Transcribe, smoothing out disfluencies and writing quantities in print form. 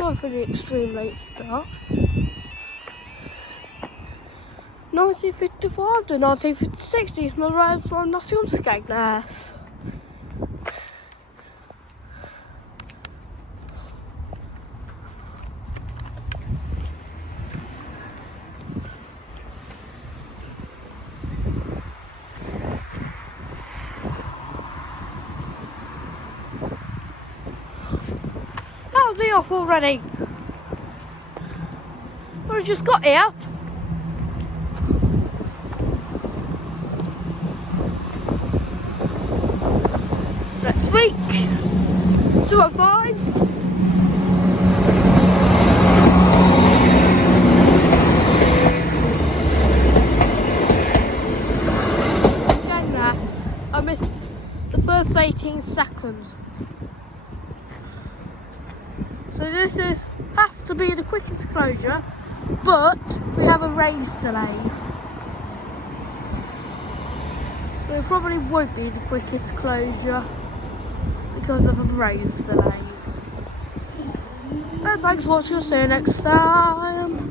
Sorry for the extreme late start. 1955 to 1956 is my road from Nottingham Skegness. How's he off already? I just got here. Next week, 205. I missed the first 18 seconds. So this has to be the quickest closure, but we have a raise delay. So it probably won't be the quickest closure because of a raise delay. And thanks for watching, see you next time.